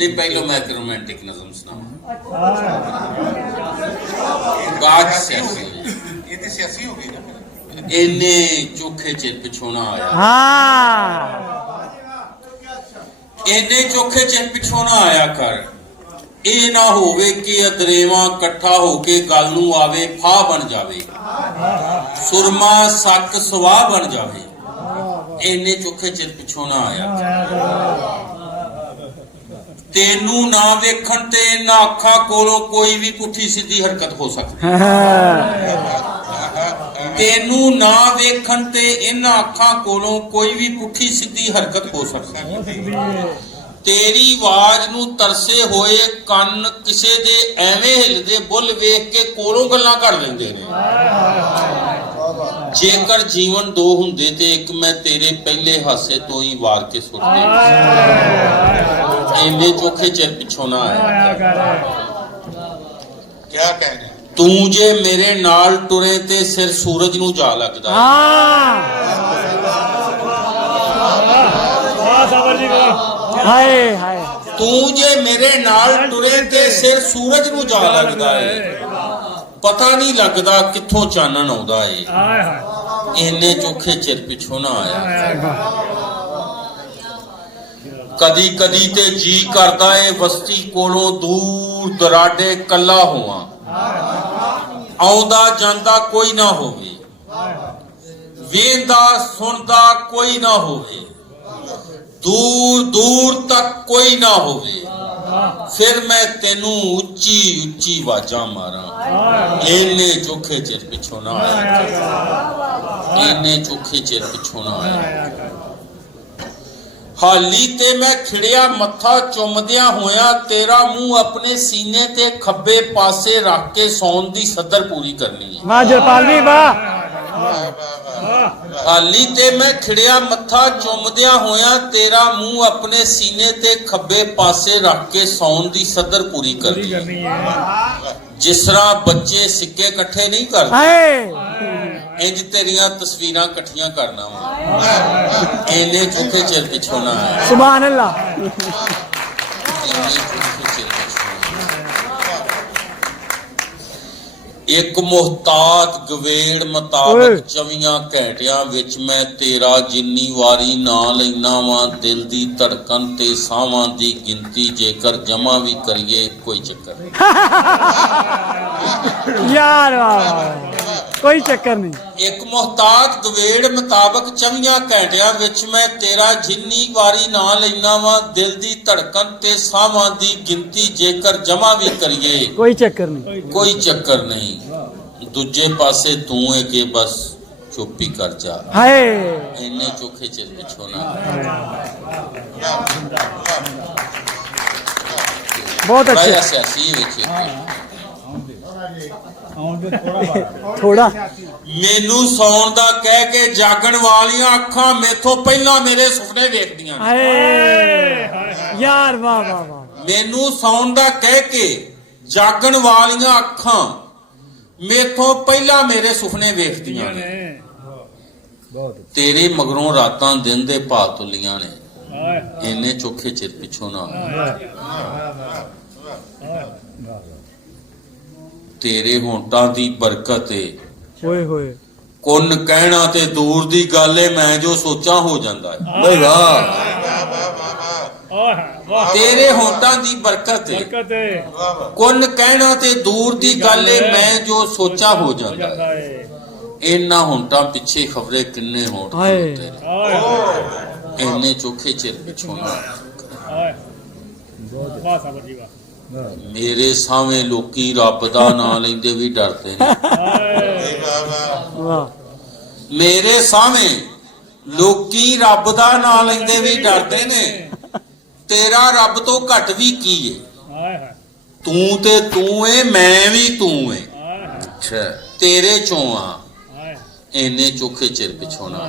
नहीं पहलो मैं एक रोमांटिक नज़म सुनाऊं बात सियासी ये तो सियासी हो गई ना। इन्ने चोखे चिर पिछोना आया हाँ इन्ने चोखे चिर पिछोना आया कर ਇਹ ਨਾ ਹੋਵੇ ਕਿ ਅਦਰੇਵਾ ਇਕੱਠਾ ਹੋ ਕੇ ਗੱਲ ਨੂੰ ਆਵੇ ਫਾਹ ਬਣ ਜਾਵੇ ਸੁਰਮਾ ਸੱਕ ਸਵਾਹ ਬਣ ਜਾਵੇ ਇੰਨੇ ਚੋਖੇ ਚਿਰ ਪਿਛੋਂ ਨਾ ਆਇਆ ਤੈਨੂੰ ਨਾ ਵੇਖਣ ਤੇ ਇਹਨਾਂ ਅੱਖਾਂ ਕੋਲੋਂ ਕੋਈ ਵੀ ਪੁੱਠੀ ਸਿੱਧੀ ਹਰਕਤ ਹੋ ਸਕਦੀ ਤੈਨੂੰ ਨਾ ਵੇਖਣ ਤੇ ਇਹਨਾਂ ਅੱਖਾਂ ਕੋਲੋਂ ਕੋਈ ਵੀ ਪੁੱਠੀ ਸਿੱਧੀ ਹਰਕਤ ਹੋ ਸਕਦੀ तेरी आवाज नूं तरसे होए कन किसे दे एवें हिलदे बुल वेख के कोलों गल्लां कर लैंदे ने जेकर जीवन दो हुंदे ते एक मैं तेरे पहले हासे तो ही वार के सुट दे इन्ने चोखे चिर पिछों ना आया क्या कहना तू जे मेरे नाल टुरे ते सिर सूरज नूं जा लगदा हाय हाय तू जे मेरे नाल टुरे ते सिर सूरज नूं जा लगदा है पता नहीं लगदा कित्थों चानन आउंदा है इन्ने चोखे चिर पिछों ना आया कदी कदी ते जी करदा है बस्ती कोलों दूर दराडे कल्ला होवां आउंदा जांदा कोई ना होवे वेंदा सुनदा कोई ना होवे दूर दूर तक कोई ना होवे फिर मैं तेनू उच्ची उच्ची वाजा मारा इन्ने चोखे चिर पिछों ना आया इन्ने चोखे चिर पिछों ना आया हाली ते मैं खिड़िया मत्था चुमदिया होया तेरा मुंह अपने सीने ते खब्बे पासे रख के सौन दी सदर पूरी करनी है वाह जयपाल जी वाह हाली ते मैं खिड़िया मत्था चुमदिया होया तेरा मुंह अपने सीने ते खब्बे पासे रख के सौन दी सदर पूरी करनी है जिस तरह बच्चे सिक्के इकट्ठे नहीं करते इंज तेरियां तस्वीरां इकट्ठियां करना वा इन्ने चोखे चिर पिछों ना आया सुभान अल्लाह एक मोहताज गवेड़ मुताबिक 24 घंटिया विच मैं तेरा जिन्नी वारी ना लेना वा दिल दी धड़कन ते सावां दी गिनती जेकर जमा भी करिए कोई चक्कर नहीं यार वाह कोई चक्कर नहीं एक मोहताज गवेड़ मुताबिक 24 घंटिया विच मैं तेरा जिन्नी वारी ना लेना वा दिल दी धड़कन ते सावां दी गिनती जेकर जमा भी करिए कोई चक्कर नहीं दूजे पासे तू है कि बस चुप ही कर जा हाय इन्ने चोखे चिर पिछों ना बहुत अच्छा सियासी थोड़ा मेनू सौन दा कह के जागण वालियां अखां मेथों पहला मेरे सुपने देखदियां हाय यार वाह वाह वाह मेनू सौन दा कह के जागण वालियां अखां मेथों पहला मेरे सुपने वेखदियां ने तेरे मगरों रातां दिन दे भा तुलियां ने इन्ने चोखे चिर पिछों ना तेरे होंटां दी बरकत है होए होए कुन कहना ते दूर दी गल है मैं जो सोचा हो जांदा है भाई वाह तेरे होंटां दी बरकत है कुन कहना ते दूर दी गल है मैं जो सोचा हो जांदा है इन्ना होंटां पिछे खबरे किन्ने होंठ खलोते इन्ने चोखे चिर पिछों ना मेरे सावें लोकी रब दा नां लैंदे भी डरदे ने मेरे सावें लोकी रब दा नां लैंदे भी डरदे ने तेरा रब तो घट भी की है तू ते तू है मैं भी तू है अच्छा तेरे चों आ इन्ने चोखे चिर पिछों ना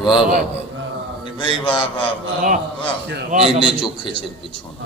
वाह वाह वाह भाई वाह वाह वाह इन्ने चोखे चिर पिछों ना